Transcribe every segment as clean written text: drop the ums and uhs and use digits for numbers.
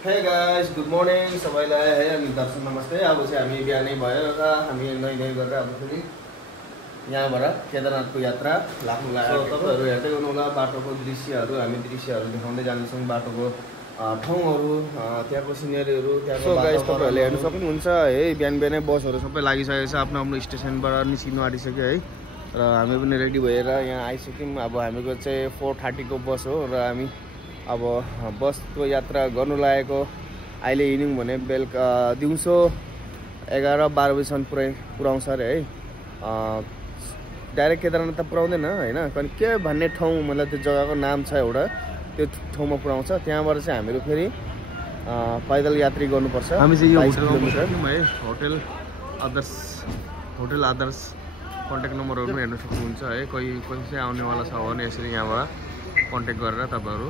Hey guys good morning सबैलाई है अनि दर्शक नमस्ते। अब चाहिँ हामी बिहानै भयो र हामी नै गरेर अब फेरि यहाँबाट केदारनाथको यात्रा लाग्नु लाग्यो। तपाईँहरू हेर्दै हुनुहोला बाटोको दृश्यहरू, हामी दृश्यहरू देखाउँदै जान्छौँ, बाटोको ठाउँहरू, त्यहाँको सिनेरीहरू, त्यहाँको गाइस तपाईँहरूले हेर्न सक्नुहुन्छ है। बिहान बिहानै बसहरू सबै लागिसकेको छ, आफ्नो आफ्नो स्टेसनबाट निस्किनु आँटिसक्यो है। र हामी पनि रेडी भएर यहाँ आइसक्यौँ। अब हामीको चाहिँ 4:30 को बस हो र हामी अब बसको यात्रा गर्नु लागेको अहिले हिँड्यौँ भने बेलुका दिउँसो 11-12 बजीसम्म पुऱ्याउँछ अरे है। डाइरेक्ट केदारनाथ त पुऱ्याउँदैन होइन, के भन्ने ठाउँ मतलब त्यो जग्गाको नाम छ एउटा, त्यो ठाउँमा पुऱ्याउँछ। त्यहाँबाट चाहिँ हामीहरू फेरि पैदल यात्री गर्नुपर्छ। हामी चाहिँ यो होटल आदर्श कन्ट्याक्ट नम्बरहरू पनि हेर्न सक्नुहुन्छ है। कोही चाहिँ आउनेवाला छ भने यसरी यहाँबाट कन्ट्याक्ट गरेर तपाईँहरू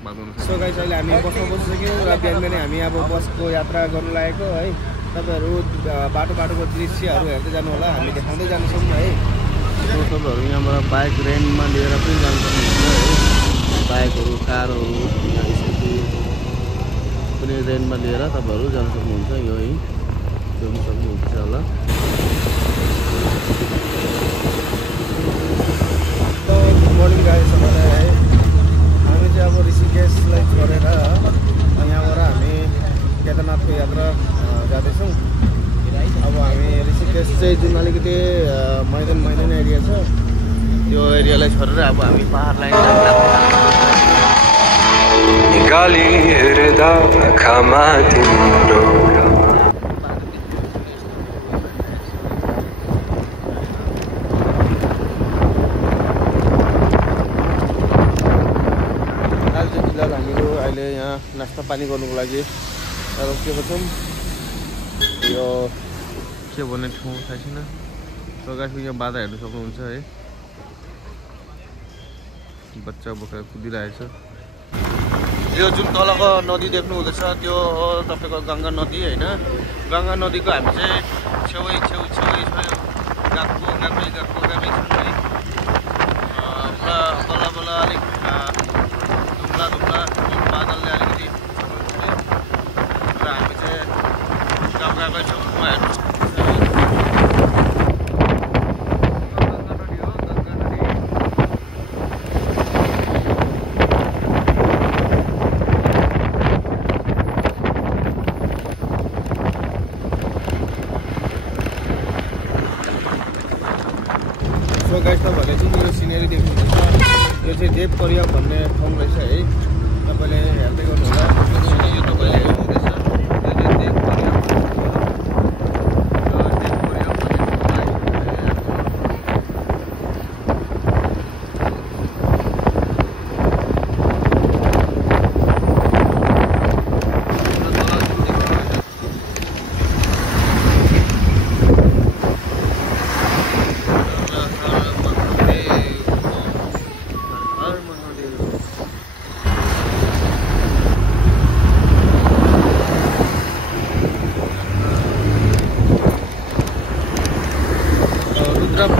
बाँध्नु। सो गाइस अहिले हामी बसमा बसिसक्यौँ र बिहान बिहानै हामी अब बसको यात्रा गर्नु लागेको है। तपाईँहरू बाटोको दृश्यहरू हेर्दै जानु होला, हामी देखाउँदै जान्छौँ है। तपाईँहरू यहाँबाट बाइक रेन्टमा लिएर पनि जानु सक्नुहुन्छ है। बाइकहरू, कारहरू, स्कुटी पनि रेन्टमा लिएर तपाईँहरू जानु सक्नुहुन्छ। यो है त्यो पनि सक्नुहुन्छ होला। गुड मर्निङ गाइस सबैलाई है। हामी चाहिँ अब ऋषिकेशलाई छोडेर यहाँबाट हामी केदारनाथको यात्रा जाँदैछौँ। अब हामी ऋषिकेश चाहिँ जुन अलिकति मैदान एरिया छ त्यो एरियालाई छोडेर अब हामी पहाडलाई गाली हेर्दा खामा तिम्रो हामीहरू अहिले यहाँ नास्ता पानी गर्नुको लागि रोकेको छौँ। यो के भन्ने ठाउँ थाहा छैन। प्रकाशको यहाँ बाधा हेर्नु सक्नुहुन्छ है, बच्चा बोकेर कुदिरहेको छ। यो जुन तलको नदी देख्नु हुँदैछ त्यो हो तपाईँको गङ्गा नदी होइन। गङ्गा नदीको हामी चाहिँ छेउै गएको पुरा बल्ल अलिक धुम्ला बादलले अलिकति र हामी चाहिँ गङ्गाकै छेउमा हेर्नु। सो गाइस तपाईँहरूले चाहिँ मेरो सिनेरी देख्नुहुन्छ, यो चाहिँ देवपर्या भन्ने ठाउँ रहेछ है। तपाईँले हेर्दै गर्नु होला, यो तपाईँले हेर्नुहुँदैछ यो चाहिँ देवपर्या।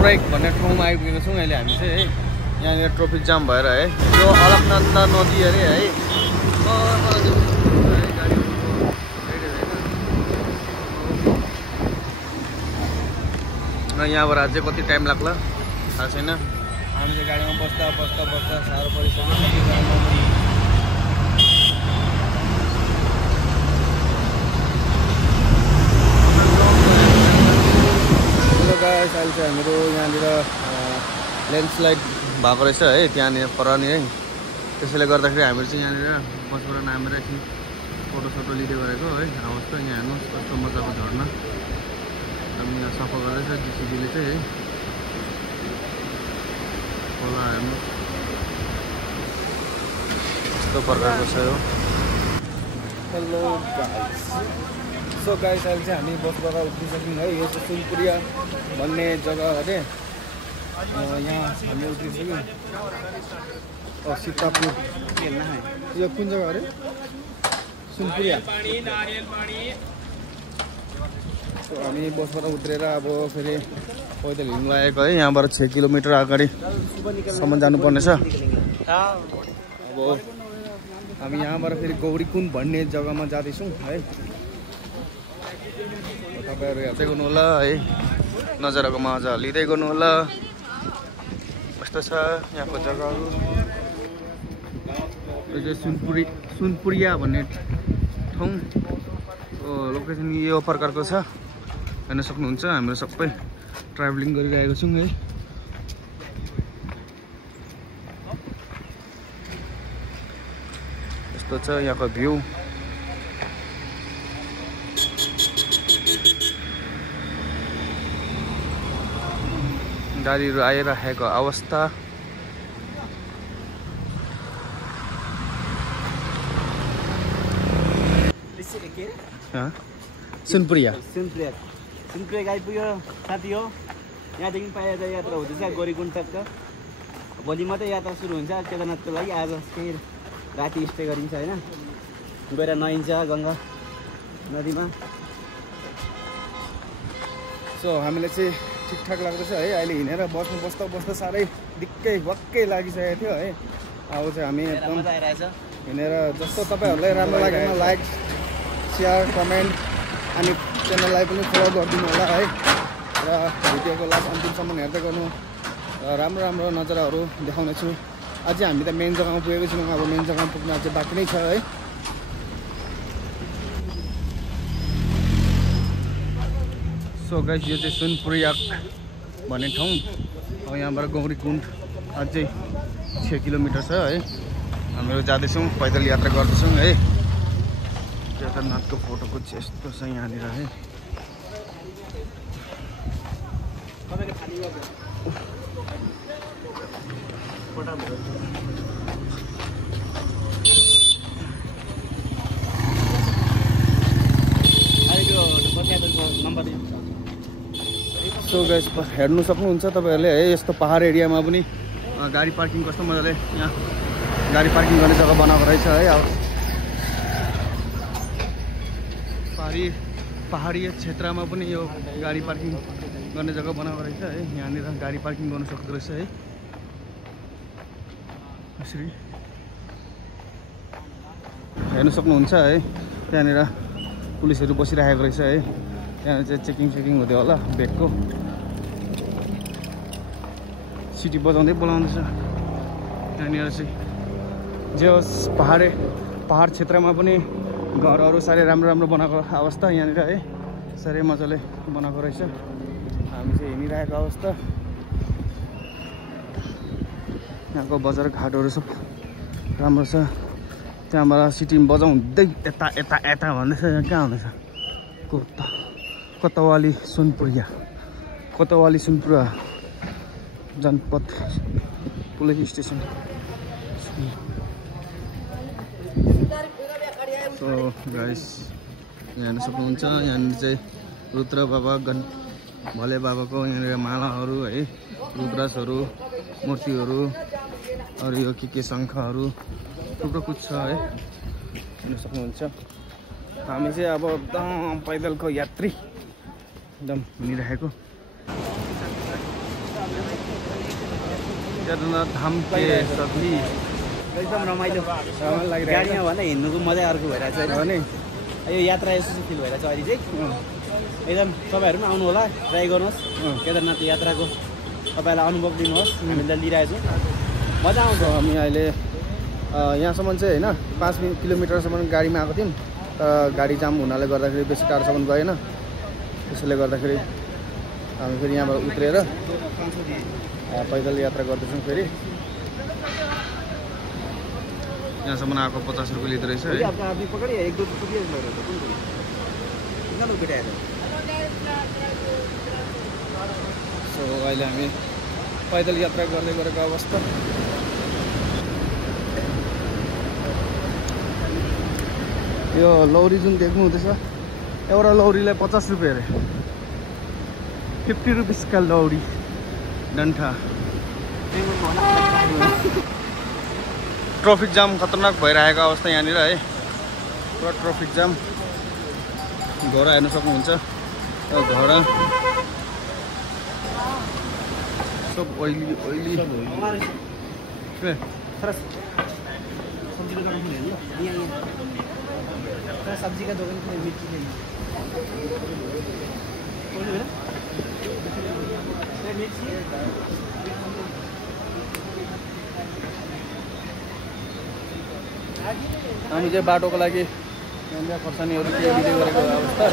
ब्रेक भन्ने ठाउँमा आइपुगेको छौँ अहिले हामी चाहिँ है। यहाँनिर ट्राफिक जाम भएर है। यो अलकनन्दा नदी अरे है। यहाँबाट अझै कति टाइम लाग्ला थाहा छैन। हामी चाहिँ गाडीमा बस्दा साह्रो परिसक्यो। गाइस अहिले चाहिँ हामीहरू यहाँनिर ल्यान्डस्लाइड भएको रहेछ है, त्यहाँनिर पर नि है। त्यसैले गर्दाखेरि हामीहरू चाहिँ यहाँनिर बसबाट नामेर एकछिन फोटो लिँदै गरेको है। अवस्था यहाँ हेर्नुहोस् कस्तो मजाको झर्ना एकदम यहाँ सफा गर्दैछ जिसिबीले चाहिँ है। खोला हेर्नु कस्तो प्रकारको छ यो। Hello guys. सो गाइस अहिले चाहिँ हामी बसबाट उत्रिसक्यौँ है। यो चाहिँ सुनपुरिया भन्ने जग्गा अरे, यहाँ हामी उत्रिसक्यौँ। सीतापुर यो कुन जग्गा अरे? सुनपुरिया। हामी बसबाट उत्रेर अब फेरि पैदल हिँड्नु लागेको है। यहाँबाट 6 किलोमिटर अगाडिसम्म जानुपर्नेछ। अब हामी यहाँबाट फेरि गौरीकुण्ड भन्ने जग्गामा जाँदैछौँ है। तपाईँहरू हेर्दै गर्नु होला है, नजराको मजा लिँदै गर्नु होला। कस्तो छ यहाँको जग्गाहरू। यो चाहिँ सुनपुरिया भन्ने ठाउँ लोकेसन यो प्रकारको छ, हेर्न सक्नुहुन्छ। हाम्रो सबै ट्राभलिङ गरिरहेको छौँ है। यस्तो छ यहाँको भ्यू। गाडीहरू आइरहेको अवस्था। सुनपुरिया आइपुग्यो साथी हो। यहाँदेखि पाइएर यात्रा हुँदैछ गौरीकुण्ड तक। भोलि मात्रै यात्रा सुरु हुन्छ केदारनाथको लागि। आज फेरि राति स्टे गरिन्छ होइन, गएर नुहाइन्छ गङ्गा नदीमा। सो हामीलाई चाहिँ ठिकठाक लाग्दैछ है। अहिले हिँडेर बस्दा साह्रै दिक्कै भक्कै लागिसकेको थियो है। अब चाहिँ हामी एकदम आइरहेछ हिँडेर। जस्तो तपाईँहरूलाई राम्रो लाग्यो भने लाइक सेयर कमेन्ट अनि च्यानललाई पनि फलो गरिदिनु होला है। र भिडियोको लास्ट अन्तिमसम्म हेर्दै गर्नु। र राम्रो राम्रो नजाराहरू देखाउनेछु। अझै हामी त मेन जग्गामा पुगेको छौँ। अब मेन जग्गामा पुग्न अझै बाँकी नै छ है। सो गाइस यो चाहिँ सुनपुरिया भन्ने ठाउँ। अब यहाँबाट गौरीकुण्ड अझै 6 किलोमिटर छ है। हामीहरू जाँदैछौँ, पैदल यात्रा गर्दैछौँ है। केदारनाथको फोटोको चाहिँ यस्तो छ यहाँनिर है। सो गाइस हेर्नु सक्नुहुन्छ तपाईँहरूले है। यस्तो पहाड एरियामा पनि गाडी पार्किङ कस्तो मजाले यहाँ गाडी पार्किङ गर्ने जग्गा बनाएको रहेछ है। अब पहाडी क्षेत्रमा पनि यो गाडी पार्किङ गर्ने जग्गा बनाएको रहेछ है। यहाँनिर गाडी पार्किङ गर्न सक्दो रहेछ है। यसरी हेर्नु सक्नुहुन्छ है। त्यहाँनिर पुलिसहरू बसिरहेको रहेछ है। त्यहाँ चाहिँ चेकिङ हुँदै होला बेगको। सिटी बजाउँदै बोलाउँदैछ। त्यहाँनिर चाहिँ जे होस् पहाड क्षेत्रमा पनि घरहरू साह्रै राम्रो बनाएको अवस्था यहाँनिर है। साह्रै मजाले बनाएको रहेछ। हामी चाहिँ हिँडिरहेको अवस्था। यहाँको बजार घाटहरू सब राम्रो छ। त्यहाँबाट सिटी बजाउँदै यता भन्दैछ। कहाँ हुँदैछ? कोतवाली सुनपुरिया जनपद पुलिस स्टेसन। सो गाइस यहाँ हेर्न सक्नुहुन्छ। यहाँनिर चाहिँ रुद्र बाबा भोले बाबाको यहाँनिर मालाहरू है, रुद्रासहरू, मूर्तिहरू, अरू यो के शङ्खहरू थुप्रो कुछ छ है। हेर्न सक्नुहुन्छ। हामी चाहिँ अब एकदम पैदलको यात्री एकदम हिँडिरहेको। केदारनाथ धाम के सभी एकदम रमाइलो लागिरहेको। गाडीमा भन्दा हिँड्नुको मजा अर्को भइरहेछ नि। यो यात्रा यस्तो चाहिँ फिल भइरहेछ अहिले चाहिँ। एकदम तपाईँहरू पनि आउनु होला, ट्राई गर्नुहोस् केदारनाथ यात्राको। तपाईँलाई अनुभव दिनुहोस्। हामीले लिइरहेको छौँ, मजा आउँछ। हामी अहिले यहाँसम्म चाहिँ होइन 5 किलोमिटरसम्म गाडीमा आएको थियौँ। गाडी जाम हुनाले गर्दाखेरि बेसी टाढोसम्म गएन। त्यसैले गर्दाखेरि हामी फेरि यहाँबाट उत्रेर पैदल यात्रा गर्दैछौँ। फेरि यहाँसम्म आएको 50 रुपियाँ लिँदो रहेछ है। सो अहिले हामी पैदल यात्रा गर्दै गरेको अवस्था। यो लौरी जुन देख्नु हुँदैछ, एउटा लौरीलाई 50 रुपियाँ अरे। 50 रुपिसका लौरी डन्ठा। ट्राफिक जाम खतरनाक भइरहेको अवस्था यहाँनिर है। पुरा ट्राफिक जाम। घोडा हेर्न सक्नुहुन्छ। घोडा सब ओइली सब्जी का दुकान है यहाँ सब्जी का दुकान है मिर्ची है हामी चाहिँ बाटोको लागि यहाँनिर खोर्सानीहरू के भिडियो गरेको अवस्था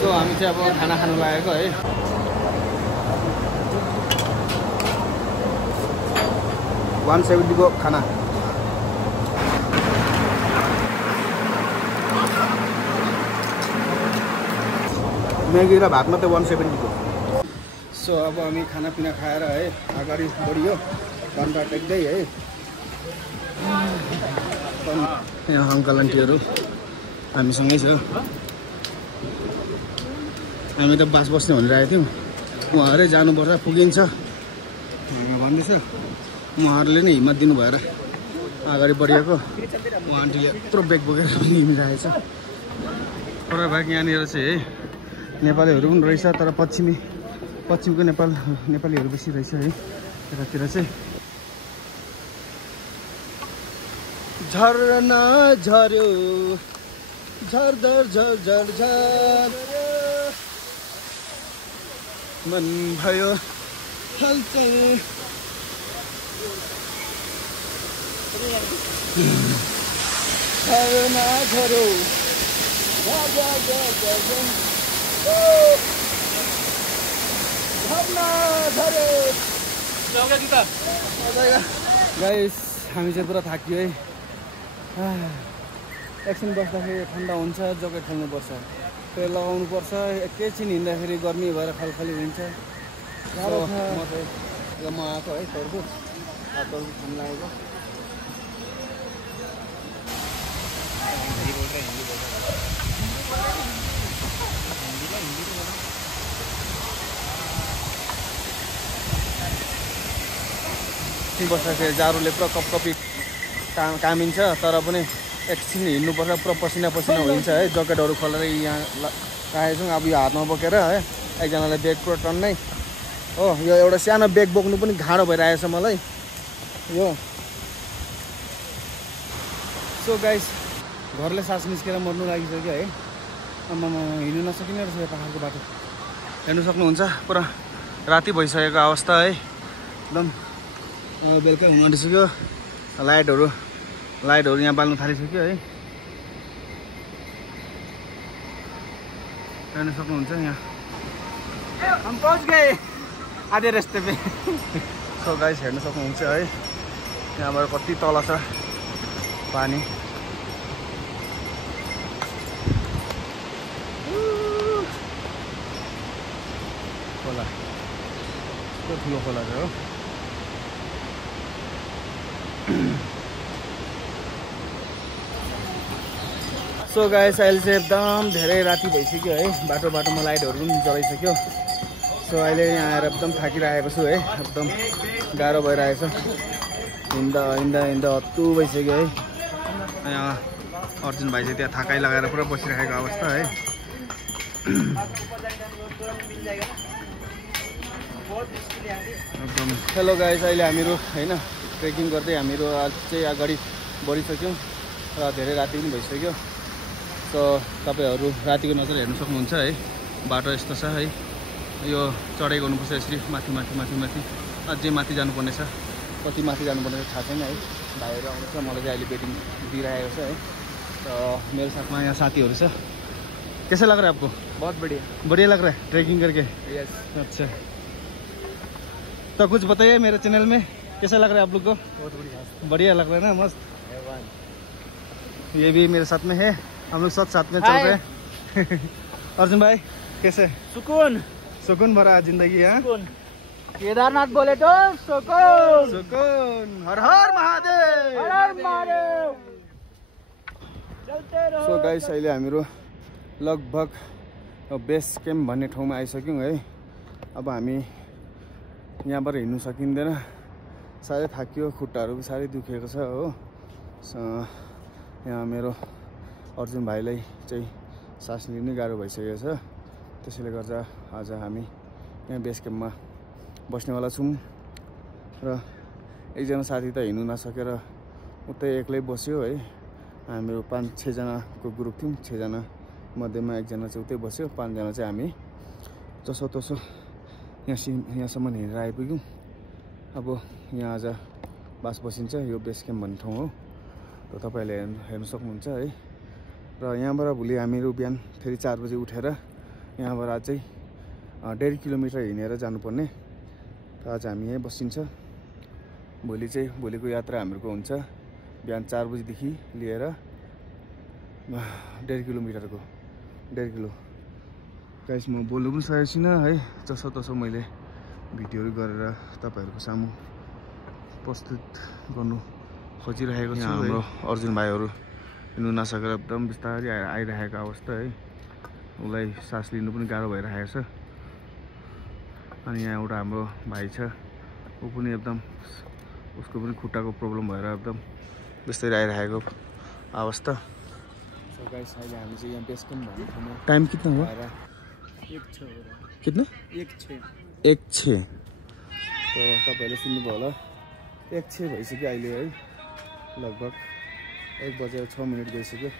सो हामी चाहिँ अब खाना खानु लागेको है 170 को खाना मैगी र भात मात्रै 170 को सो अब हामी खानापिना खाएर है अगाडि बढियो घन्टा टेक्दै है यहाँ अङ्कल आन्टीहरू हामीसँगै छ हामी त बास बस्ने भनिरहेको थियौँ उहाँहरू जानुपर्छ पुगिन्छ भन्दैछ उहाँहरूले नै हिम्मत दिनु भएर अगाडि बढिएको उहाँ आन्टीले यत्रो बेग बोकेर हिँडिरहेछ तर बाहेक यहाँनिर चाहिँ है नेपालीहरू पनि रहेछ तर पश्चिमको नेपालीहरू बेसी रहेछ है यतातिर चाहिँ झरना झर्यो झरझर झरझर झर मन भयो हलचल झरना झर्यो गाइस हामी चाहिँ पुरा थाकियो है एकछिन बस्दाखेरि ठन्डा हुन्छ ज्याकेट खोल्नुपर्छ फेरि लगाउनुपर्छ एकैछिन हिँड्दाखेरि गर्मी भएर खलखली हुन्छ म आएको है तरबुज तरबुज खान लागेको बस्दाखेरि जाडोले पुरा कपकपी कामिन्छ तर पनि एकछिन हिँड्नुपर्छ पुरा पसिना हुन्छ है ज्याकेटहरू खोलेर यहाँ राखेको छौँ अब यो हातमा बोकेर है एकजनाले बेग पुरा टन्नै हो यो एउटा सानो बेग बोक्नु पनि गाह्रो भइरहेछ मलाई यो सो गाइस घरले सास निस्केर मर्नु लागिसक्यो है आम्मामा हिँड्नु नसकिने रहेछ यो पाहाडको बाटो हेर्नु सक्नुहुन्छ पुरा राति भइसकेको अवस्था है एकदम बेलुका हुन आँटिसक्यो लाइटहरू यहाँ बाल्नु थालिसक्यो है हेर्नु सक्नुहुन्छ यहाँ हम पहुंच गए आधे रास्ते पे सो गाइस हेर्नु सक्नुहुन्छ है यहाँबाट कति तल छ पानी खोला कस्तो ठुलो खोला छ हो सो गाइस अहिले चाहिँ एकदम धेरै राति भइसक्यो है बाटोमा लाइटहरू पनि जलाइसक्यो सो अहिले यहाँ आएर एकदम थाकिरहेको छु है एकदम गाह्रो भइरहेछ हिँड्दा हत्तु भइसक्यो है यहाँ अर्जुन भाइ चाहिँ त्यहाँ थाकाइ लगाएर पुरा बसिरहेको अवस्था है एकदम हेलो गाइस अहिले हामीहरू होइन ट्रेकिङ गर्दै हामीहरू आज चाहिँ अगाडि बढिसक्यौँ र धेरै राति पनि भइसक्यो सो तपाईँहरू रातिको नजर हेर्नु सक्नुहुन्छ है बाटो यस्तो छ है यो चढाइ गर्नुपर्छ यसरी माथि अझै माथि जानुपर्ने छ कति माथि जानुपर्ने थाहा छैन है भाइहरू आउँदैछ मलाई चाहिँ अहिले बेटिङ दिइरहेको छ है तो मेरो साथमा यहाँ साथीहरू छ कैसा लग रहा है आपको बहुत बढ़िया लग रहा है ट्रेकिंग करके यस अच्छा तो कुछ बताइए मेरे चैनल में कैसा लग रहा है आप लोग को बहुत बढ़िया लग रहा है ना मस्त ये भी मेरे साथ में है हम लोग साथ में चल रहे हैं अर्जुन भाई कैसे सुकून भरा जिंदगी है केदारनाथ बोले तो सुकून हर हर महादेव चलते रहो। सो गाइस अहिले हामीहरू लगभग बेस क्याम्प भन्ने ठाउँमा आइसक्यौँ है अब हामी यहाँबाट हिँड्नु सकिँदैन साह्रै थाकियो खुट्टाहरू पनि साह्रै दुखेको छ हो यहाँ मेरो अर्जुन भाइलाई चाहिँ सास लिनु गाह्रो भइसकेको छ त्यसैले गर्दा आज हामी यहाँ बेस क्याम्पमा बस्नेवाला छौँ र एकजना साथी त हिँड्नु नसकेर उतै एक्लै बस्यो है। हामीहरू 5-6 जनाको ग्रुप थियौँ। 6 जना मध्येमा एकजना चाहिँ उतै बस्यो। 5 जना चाहिँ हामी जसोतसो यहाँसम्म हिँडेर आइपुग्यौँ। अब यहाँ आज बास बसिन्छ। यो बेस क्याम्प भन्ने ठाउँ हो र तपाईँहरूले हेर्न सक्नुहुन्छ है। र यहाँबाट भोलि हामीहरू बिहान फेरि 4 बजे उठेर यहाँबाट चाहिँ 1.5 किलोमिटर हिँडेर जानुपर्ने। र आज हामी यहीँ बसिन्छ। भोलि चाहिँ भोलिको यात्रा हामीहरूको हुन्छ बिहान 4 बजीदेखि लिएर 1.5 किलोमिटरको 1.5 किलो। गाइस म बोल्नु पनि सकेको छैन है। जसोतसो मैले भिडियोहरू गरेर तपाईँहरूको सामु प्रस्तुत गर्नु खोजिरहेको छु। हाम्रो अर्जुन भाइहरू हिँड्नु नसकेर एकदम बिस्तारै आइरहेको अवस्था है। उसलाई सास लिनु पनि गाह्रो भइरहेको छ। अनि यहाँ एउटा हाम्रो भाइ छ, ऊ पनि एकदम उसको पनि खुट्टाको प्रब्लम भएर एकदम बिस्तारै आइरहेको अवस्था। सो गाइस अहिले हामी चाहिँ यहाँ बेस क्याम्प भन्ने ठाउँमा टाइम कितना हो? 1:06 कितना? 1:06 तो तपाईँहरूले सुन्नुभयो होला 1:06 भइसक्यो अहिले है। लगभग 1:06 गइसक्यो।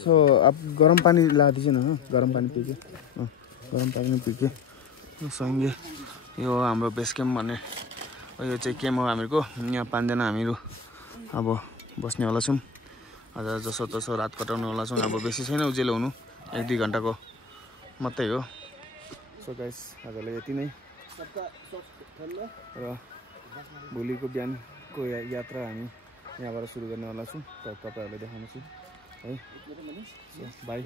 सो अब गरम पानी ला दीजिए ना। गरम पानी पी के गरम पानी पी के सँगै यो हाम्रो बेस क्याम्प भन्ने यो चाहिँ क्याम्प हो हामीहरूको। यहाँ 5 जना हामीहरू अब बस्नेवाला छौँ। आज जसोतसो रात कटाउनेवाला छौँ। अब बेसी छैन उज्यालो हुनु, 1-2 घन्टाको मात्रै हो। सो गाइस आजलाई यति नै र भोलिको बिहानको यात्रा हामी यहाँबाट सुरु गर्नेवाला छौँ। तपाईँहरूलाई देखाउनेछु है। So by.